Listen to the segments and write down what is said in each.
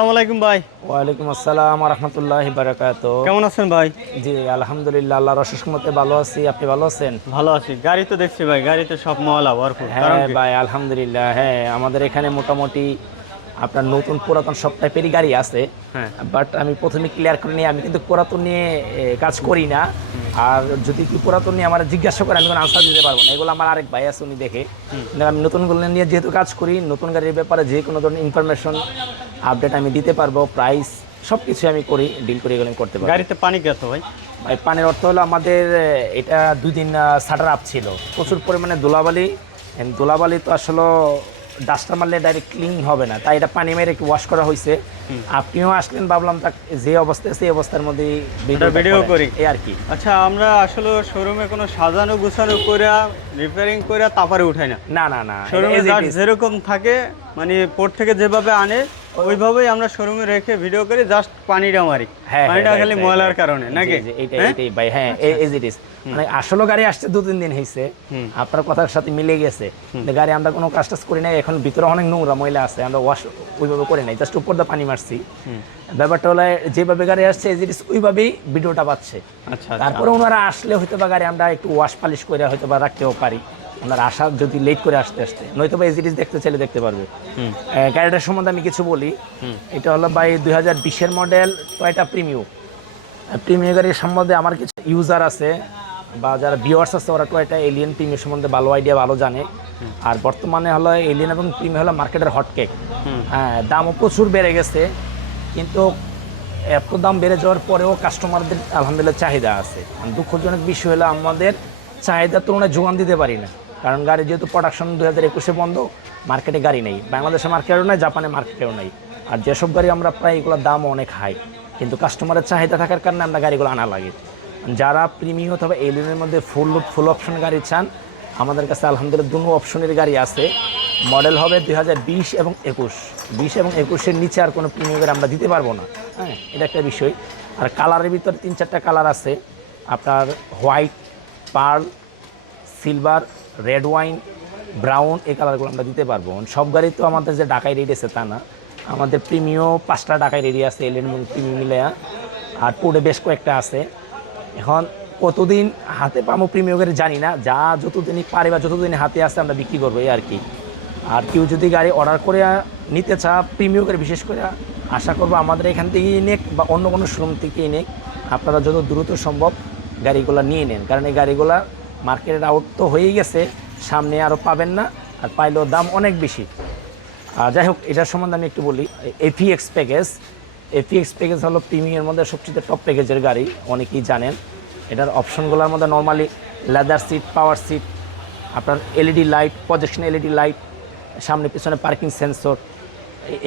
আসসালামু ভাই। ওয়ালাইকুম আসসালাম রহমতুল্লাহ বারাকাত। কেমন আছেন ভাই? জি আলহামদুলিল্লাহ আল্লাহর অশেষ মতে ভালো আছি। আপনি ভালো আছেন? ভালো আছি। গাড়ি তো দেখছি ভাই গাড়িতে সব মহলা ভরপুর। হ্যাঁ ভাই আলহামদুলিল্লাহ হ্যাঁ আমাদের এখানে মোটামুটি আপনার নতুন পুরাতন সব টাইপেরই গাড়ি আছে। হ্যাঁ। বাট আমি প্রথমে ক্লিয়ার করে নিই আমি কিন্তু পুরাতন নিয়ে কাজ করি না। আর যদি কি পুরাতন নিয়ে আমার জিজ্ঞাসা করে আমি কোনো আনসার দিতে পারব না। এগুলো আমার আরেক ভাই আছে উনি দেখে। আমি নতুনগুলো নিয়ে যেহেতু কাজ করি নতুন গাড়ির ব্যাপারে যে কোনো ধরনের ইনফরমেশন আপডেট আমি দিতে পারব প্রাইস সব কিছু আমি করি ডিল করে এগুলো আমি করতে পারি গাড়িতে পানি গেছে ভাই? ভাই পানির অর্থ হলো আমাদের এটা দুই দিন সাটার আপ ছিল। প্রচুর পরিমাণে দোলাবালি দোলাবালি তো আসলে ডাস্টার মারলে ডাইরেক্ট ক্লিন হবে না। তাই এটা পানি মেরে একটু ওয়াশ করা হয়েছে আপনিও আসলেন ভাবলাম তা যে অবস্থা সেই অবস্থার মধ্যে video করি। এই আর কি। আচ্ছা আমরা আসলে শোরুমে কোনো সাজানো গুছানো করে রিপেয়ারিং করে তারপরে উঠাই না। না না না শোরুমে। যেরকম থাকে মানে পোর্ট থেকে যেভাবে আনে ওইভাবেই আমরা শোরুমে রেখে ভিডিও করে জাস্ট পানিটা মারি। হ্যাঁ, পানিটা হ্যাঁ, খালি ময়লার কারণে নাকি? জি, এইটাই হ্যাঁ? ভাই হ্যাঁ এজ ইট ইজ মানে আসলে গাড়ি আসছে দু তিন দিন হয়েছে আপনার কথার সাথে মিলে গেছে। গাড়ি আমরা কোনো কাজ টাজ করি নাই এখন ভিতরে অনেক নোংরা ময়লা আছে আমরা ওয়াশ ওইভাবে করে নাই জাস্ট উপর দিয়ে পানি মারছি। ব্যাপারটা হলো যেভাবে গাড়ি আসছে এজ ইট ইজ ওইভাবেই ভিডিওটা পাচ্ছে। আচ্ছা আচ্ছা। তারপরে ওনারা আসলে হয়তো বা গাড়ি আমরা একটু ওয়াশ পালিশ করে হয়তো বা রাখতেও পারি। ওনারা আসা যদি লেট করে আসতে আসতে। নয়তো বা এজ ইট ইজ দেখতে চাইলে দেখতে পারবে। গাড়িটার সম্বন্ধে আমি কিছু বলি। এটা হলো বাই দুই হাজার বিশের মডেল টয়টা প্রিমিউ প্রিমিয়ার গাড়ির সম্বন্ধে আমার কিছু ইউজার আছে বা যারা ভিওয়ার্স আছে ওরা টয়টা এলিয়েন প্রিমিয়ার সম্বন্ধে ভালো আইডিয়া ভালো জানে। আর বর্তমানে হলো এলিয়েন এবং প্রিমিয়ার হলো মার্কেটের হটকেক। হ্যাঁ দামও প্রচুর বেড়ে গেছে, কিন্তু এত দাম বেড়ে যাওয়ার পরেও কাস্টমারদের আলহামদুলিল্লাহ চাহিদা আছে। দুঃখজনক বিষয় হলো আমাদের চাহিদার তুলনায় যোগান দিতে পারি না। কারণ গাড়ি যেহেতু প্রোডাকশন দু হাজার একুশে বন্ধ মার্কেটে গাড়ি নেই। বাংলাদেশে মার্কেটেও নাই জাপানে মার্কেটেও নেই। আর যেসব গাড়ি আমরা প্রায় এগুলোর দাম অনেক হাই কিন্তু কাস্টমারের চাহিদা থাকার কারণে আমরা গাড়িগুলো আনা লাগে। যারা প্রিমিয়াম অথবা এলিয়নের মধ্যে ফুল ফুল অপশন গাড়ি চান, আমাদের কাছে আলহামদুলিল্লাহ দুটো অপশনের গাড়ি আছে। মডেল হবে দু হাজার বিশ এবং একুশ। বিশ এবং একুশের নিচে আর কোনো প্রিমিয়াম গাড়ি আমরা দিতে পারব না। হ্যাঁ এটা একটা বিষয়। আর কালারের ভিতরে তিন চারটা কালার আছে। আপনার white, pearl, silver, red wine, brown, এই কালারগুলো আমরা দিতে পারব। সব গাড়ি তো আমাদের যে ঢাকায় রেডি আছে তা না। আমাদের প্রিমিয় পাঁচটা ঢাকায় রেডি আছে এবং প্রিমিয়াম মিলে আর পুরে বেশ কয়েকটা আছে। এখন কতদিন হাতে পাবো প্রিমিয়মের জানি না। যা যতদিনই পারে বা যতদিন হাতে আসে আমরা বিক্রি করব, এই আর কি। আর কেউ যদি গাড়ি অর্ডার করে নিতে চা প্রিমিয়মের বিশেষ করে আশা করব আমাদের এখান থেকেই নেক বা অন্য কোনো শোরুম থেকেই নেক। আপনারা যত দ্রুত সম্ভব গাড়িগুলো নিয়ে নেন। কারণ এই গাড়িগুলো মার্কেটের আউট তো হয়েই গেছে, সামনে আরও পাবেন না আর পাইলেও দাম অনেক বেশি। আর যাই হোক, এটার সম্বন্ধে আমি একটু বলি। F EX package F EX package হলো প্রিমিয়ার মধ্যে সবচেয়ে টপ প্যাকেজের গাড়ি, অনেকেই জানেন। এটার অপশনগুলোর মধ্যে normally leather seat power seat আপনার LED light projection LED light সামনে পিছনে পার্কিং সেন্সর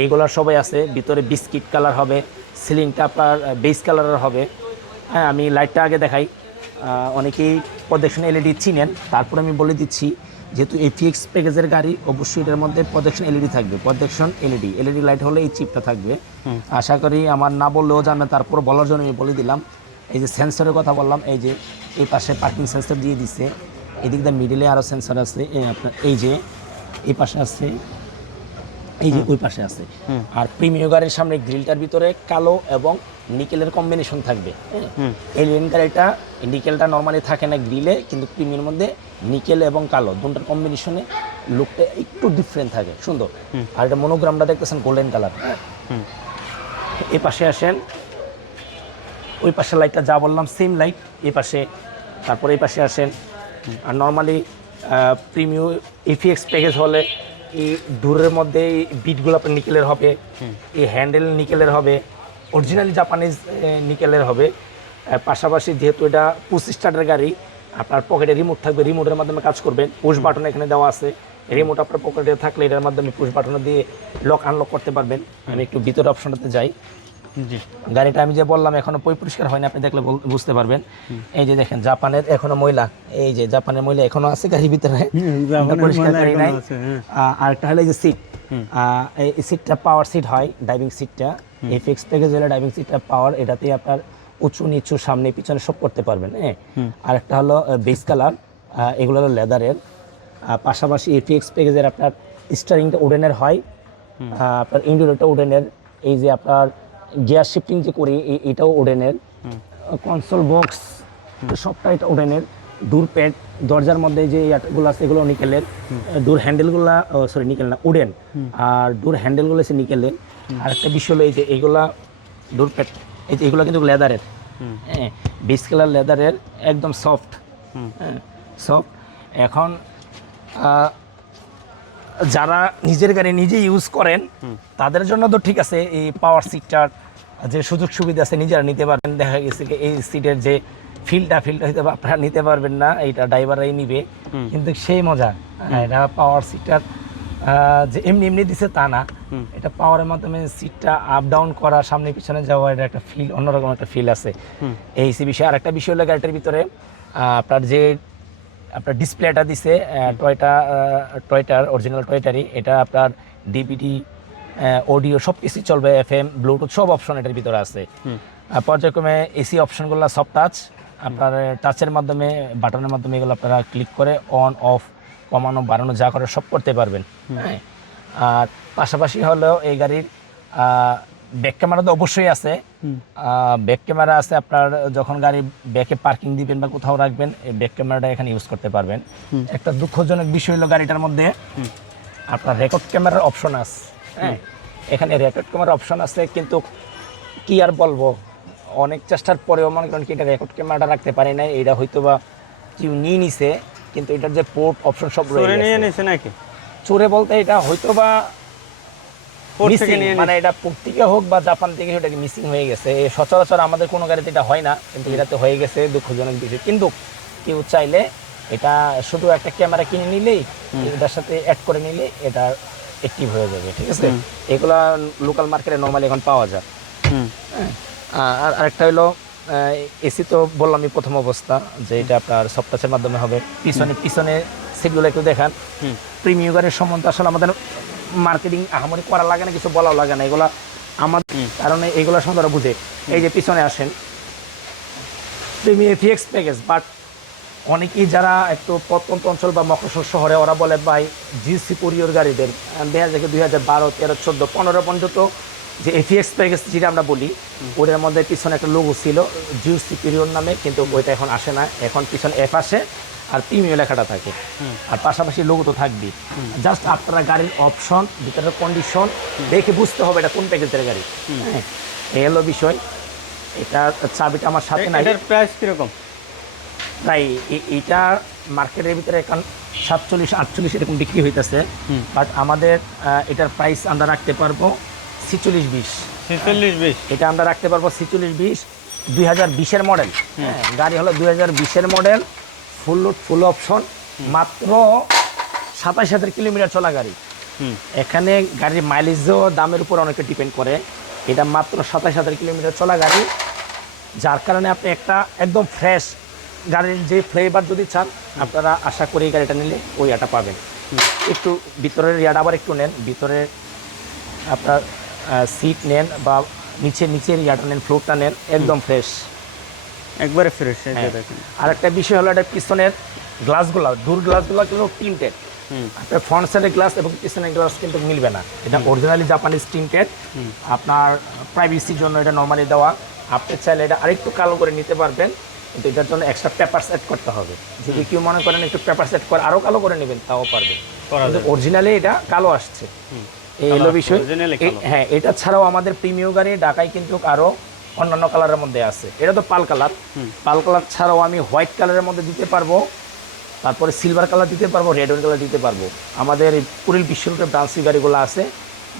এইগুলো সবাই আছে ভিতরে বিস্কিট কালার হবে সিলিংটা আপনার বেস কালারের হবে। হ্যাঁ আমি লাইটটা আগে দেখাই। অনেকেই প্রজেকশন এলইডি চিনেন তারপর আমি বলে দিচ্ছি যেহেতু এফিএক্স প্যাকেজের গাড়ি অবশ্যই এটার মধ্যে প্রজেকশন এলইডি থাকবে। প্রজেকশন এলইডি এলইডি লাইট হলে এই চিপটা থাকবে। আশা করি আমার না বললেও জানবে তারপর বলার জন্য আমি বলে দিলাম এই যে সেন্সরের কথা বললাম এই যে এই পাশে পার্কিং সেন্সর দিয়ে দিচ্ছে এদিক দিয়ে মিডিলে আরও সেন্সর আছে আপনার এই যে এই পাশে আছে এই যে ওই পাশে আছে। আর প্রিমিয় গাড়ির সামনে গ্রিলটার ভিতরে কালো এবং নিকেলের কম্বিনেশন থাকবে হ্যাঁ? এলিয়েন গাড়িটা নিকেলটা নর্মালি থাকে না গ্রিলে কিন্তু প্রিমিয়ার মধ্যে নিকেল এবং কালো দুটার কম্বিনেশনে লুকটা একটু ডিফারেন্ট থাকে সুন্দর। আর এটা মনোগ্রামটা দেখতেছেন গোল্ডেন কালার এই পাশে আসেন ওই পাশে লাইটটা যা বললাম সেম লাইট এই পাশে তারপর এই পাশে আসেন আর নর্মালি প্রিমিয় এফিএক্স প্যাকেজ হলে এই দূরের মধ্যে এই বিটগুলো আপনার নিকেলের হবে এই হ্যান্ডেল নিকেলের হবে অরিজিনালি জাপানিজ নিকেলের হবে। পাশাপাশি যেহেতু এটা পুশ স্টার্টের গাড়ি আপনার পকেটে রিমোট থাকবে রিমোটের মাধ্যমে কাজ করবেন। পুশ বাটন এখানে দেওয়া আছে। রিমোট আপনার পকেটে থাকলে এটার মাধ্যমে পুশ বাটন দিয়ে লক আনলক করতে পারবেন। আমি একটু ভিতরে অপশনটাতে যাই। গাড়িটা আমি যে বললাম এখনও পরিষ্কার হয়নি আপনি দেখলে বুঝতে পারবেন। এই যে দেখেন জাপানের এখনও ময়লা। এই যে জাপানের ময়লা এখনও আছে গাড়ির ভিতরে। জাপানের আমরা পরিষ্কার ময়লা নাই। আছে, হ্যাঁ। হলো এই যে সিট এই সিটটা পাওয়ার সিট হয় ড্রাইভিং সিটটা এফএক্স প্যাকেজ হলে ড্রাইভিং সিটটা পাওয়ার এটাতে আপনার উঁচু নিচু সামনে পিছনে সব করতে পারবেন হ্যাঁ। আর একটা হলো বেস কালার এগুলো হলো লেদারের পাশাপাশি এফএক্স প্যাকেজের আপনার স্টারিংটা উডেনের হয়। আপনার ইন্ডোরটা উডেনের এই যে আপনার গিয়ার শিফটিং যে করি এটাও ওডেনের। কনসোল বক্স সবটা এটা ওডেনের। ডোর প্যাড দরজার মধ্যে যে ইয়াগুলো আছে এগুলো নিকেলের ডোর হ্যান্ডেলগুলো সরি নিকেল না উডেন আর ডোর হ্যান্ডেলগুলো আছে নিকেলের আর একটা বিষয় হলো এই যে এইগুলা ডোর প্যাড এই যে এগুলো কিন্তু লেদারের হ্যাঁ বিশ কালার লেদারের একদম সফট হ্যাঁ সফট এখন যারা নিজের গাড়ি নিজে ইউজ করেন তাদের জন্য তো ঠিক আছে এই পাওয়ার সিটটার যে সুযোগ সুবিধা আছে নিজেরা নিতে পারবেন। দেখা গেছে এই সিটের যে ফিলটা ফিলটা হয়তো আপনারা নিতে পারবেন না এইটা ড্রাইভাররাই নিবে। কিন্তু সেই মজা এটা পাওয়ার সিটটার যে এমনি এমনি দিছে তা না। এটা পাওয়ারের মাধ্যমে সিটটা আপ ডাউন করা সামনে পিছনে যাওয়া এটা একটা ফিল অন্যরকম একটা ফিল আছে। এই সি বিষয়ে আর একটা বিষয় হলো গাড়িটার ভিতরে আপনার যে আপনার ডিসপ্লেটা দিছে টয়টা টয়টার অরিজিনাল টয়টারই। এটা আপনার ডিভিডি অডিও সব কিছু চলবে এফ এম ব্লুটুথ সব অপশন এটার ভিতরে আছে। আর পর্যায়ক্রমে এসি অপশনগুলো সব টাচ আপনার টাচের মাধ্যমে বাটনের মাধ্যমে এগুলো আপনারা ক্লিক করে অন অফ কমানো বাড়ানো যা করে সব করতে পারবেন। হ্যাঁ। আর পাশাপাশি হলো এই গাড়ির ব্যাক ক্যামেরা তো অবশ্যই আছে। ব্যাক ক্যামেরা আছে আপনার যখন গাড়ি ব্যাকে পার্কিং দিবেন বা কোথাও রাখবেন এই ব্যাক ক্যামেরাটা এখানে ইউজ করতে পারবেন। একটা দুঃখজনক বিষয় হলো গাড়িটার মধ্যে আপনার রেকর্ড ক্যামেরার অপশন আছে। হ্যাঁ। এখানে রেকর্ড ক্যামেরার অপশন আছে কিন্তু কি আর বলব? অনেক চেষ্টার পরেও মনে করেন কি এটা রেকর্ড ক্যামেরাটা রাখতে পারি না এটা হয়তো বা কেউ নিয়ে নিছে কিন্তু এটার যে পোর্ট অপশন সব করে রয়ে নিয়ে নিছে নাকি? চোরে বলতে এটা হয়তো বা পোর্ট থেকে missing, নিয়ে মানে এটা থেকে হোক বা জাপান থেকে ওটাকে মিসিং হয়ে গেছে। সচরাচর আমাদের কোনো গাড়িতে এটা হয় না কিন্তু এটাতে হয়ে গেছে দুঃখজনক বিষয়। কিন্তু কেউ চাইলে এটা শুধু একটা ক্যামেরা কিনে নিলেই এটার সাথে অ্যাড করে নিলে এটা অ্যাক্টিভ হয়ে যাবে ঠিক আছে? এগুলা লোকাল মার্কেটে নর্মালি এখন পাওয়া যায়। হ্যাঁ। আর আরেকটা হলো এসি তো বললামই প্রথম অবস্থা যে এটা আপনার সফটাচের মাধ্যমে হবে। পিছনে পিছনে সিটগুলো একটু দেখান। হুম। প্রিমিয় গাড়ির সম্বন্ধে আসলে আমাদের মার্কেটিং আহামরি করা লাগে না কিছু বলাও লাগে না। এগুলা আমার কারণে এগুলো ওরা বুঝে। এই যে পিছনে আসেন। প্রিমিয়ার প্যাকেজ বাট অনেকেই যারা একটু প্রত্যন্ত অঞ্চল বা মফস্বল শহরে ওরা বলে ভাই জিসি কোরিয়র গাড়িদের দেখা যায় দুই হাজার বারো তেরো চোদ্দ পনেরো পর্যন্ত যে এফিএক্স প্যাকেজ যেটা আমরা বলি ওটার মধ্যে পিছনে একটা লোগো ছিল জিও সিপিরিয়র নামে কিন্তু ওইটা এখন আসে না। এখন পিছনে এফ আসে। আর প্রিমিয় লেখাটা থাকে। আর পাশাপাশি লোগো তো থাকবেই জাস্ট আপনারা গাড়ির অপশন ভিতরের কন্ডিশন দেখে বুঝতে হবে এটা কোন প্যাকেজের গাড়ি। হ্যাঁ এই হলো বিষয়। এটা চাবিটা আমার সাথে নাই। এটার প্রাইস কীরকম? তাই এটা মার্কেটের ভিতরে এখন সাতচল্লিশ আটচল্লিশ এরকম বিক্রি হইতেছে। বাট আমাদের এটার প্রাইস আমরা রাখতে পারব ছিচল্লিশ বিশ। ছেচল্লিশ বিশ। এটা আমরা রাখতে পারব ছিচল্লিশ বিশ। দুই হাজার বিশের মডেল গাড়ি হলো দুই হাজার বিশের model full load full option মাত্র সাতাশ হাজার কিলোমিটার চলা গাড়ি। হুম। এখানে গাড়ির মাইলেজও দামের উপর অনেকটা ডিপেন্ড করে। এটা মাত্র সাতাশ হাজার কিলোমিটার চলা গাড়ি। যার কারণে আপনি একটা একদম ফ্রেশ গাড়ির যে ফ্লেভার যদি চান আপনারা আশা করি এই গাড়িটা নিলে ওই ইয়াটা পাবেন। একটু ভিতরের ইয়াটা আবার একটু নেন। ভিতরের আপনার সিট নেন বা নিচে নিচের ইয়াটা নেন ফ্লোরটা নেন একদম ফ্রেশ একবারে ফ্রেশ হ্যাঁ। দেখেন। আর একটা বিষয় হলো এটা পিছনের গ্লাসগুলো দূর গ্লাসগুলো কিন্তু টিন্টেড হুম। আপনার ফ্রন্ট সাইডের গ্লাস এবং পিছনের গ্লাস কিন্তু মিলবে না। এটা অরিজিনালি জাপানিজ টিন্টেড আপনার প্রাইভেসির জন্য এটা নর্মালি দেওয়া। আপনি চাইলে এটা আরেকটু কালো করে নিতে পারবেন। কিন্তু এটার জন্য এক্সট্রা পেপার সেট করতে হবে। যদি কেউ মনে করেন একটু পেপার সেট করে আরও কালো করে নেবেন তাও পারবেন কিন্তু অরিজিনালি এটা কালো আসছে। এই হলো বিষয়। হ্যাঁ এটা ছাড়াও আমাদের প্রিমিয় গাড়ি ঢাকায় কিন্তু আরও অন্যান্য কালারের মধ্যে আছে। এটা তো পাল কালার। পাল কালার ছাড়াও আমি হোয়াইট কালারের মধ্যে দিতে পারব। তারপরে সিলভার কালার দিতে পারব রেড কালার দিতে পারব। আমাদের এই পুরিল বিশ্বরূপে ব্রান্সি গাড়িগুলো আছে।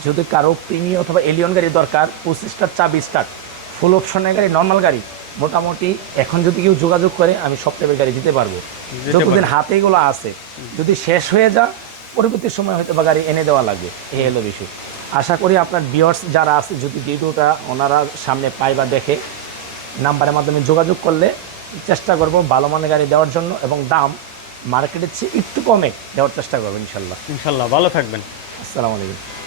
যদি কারও প্রিমিয়াম অথবা এলিয়ন গাড়ি দরকার পঁচিশটার চাবি স্টার্ট ফুল অপশনের গাড়ি নর্মাল গাড়ি। মোটামুটি এখন যদি কেউ যোগাযোগ করে আমি সব টাইপের গাড়ি দিতে পারব। যতদিন হাতে এগুলো আছে যদি শেষ হয়ে যা পরবর্তী সময় হয়তো বা গাড়ি এনে দেওয়া লাগবে এই হলো বিষয়। আশা করি আপনার বিয়ার্স যারা আছে যদি ভিডিওটা ওনারা সামনে পায় বা দেখে নাম্বারের মাধ্যমে যোগাযোগ করলে চেষ্টা করব ভালো মানের গাড়ি দেওয়ার জন্য এবং দাম মার্কেটের চেয়ে একটু কমে দেওয়ার চেষ্টা করব ইনশাল্লাহ। ইনশাল্লাহ ভালো থাকবেন। আসসালামু আলাইকুম।